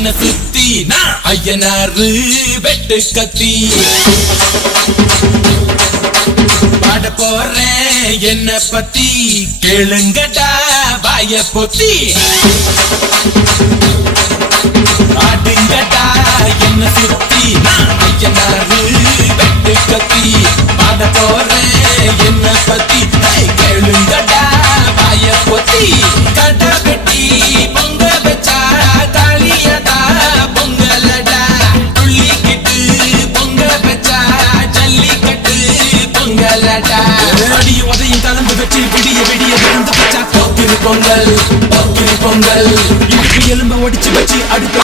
என்ன சுத்தி நான் ஐயனாரு வெட்டு கத்தி பாட போறேன் என்ன பத்தி கேளுங்கடா வாய பொத்தி ஆடுங்கடா என்ன சுத்தி நான் ஐயனாரு வெட்டு கத்தி பாட போறேன் என்ன பத்தி கேளுங்கடா வாய பொத்தி கடா வெட்டி பொங்க வச்சா தாலியதா பொங்கலடா துள்ளிக்கிட்டு பொங்க வச்சா ஜல்லிக்கட்டு பொங்கலடா அடியும் உதையும் கலந்து வச்சு விடிய விடிய விழுந்து வச்சா போக்கிரி பொங்கல் இடுப்பு எலும்ப ஒடிச்சு வச்சு அடுத்த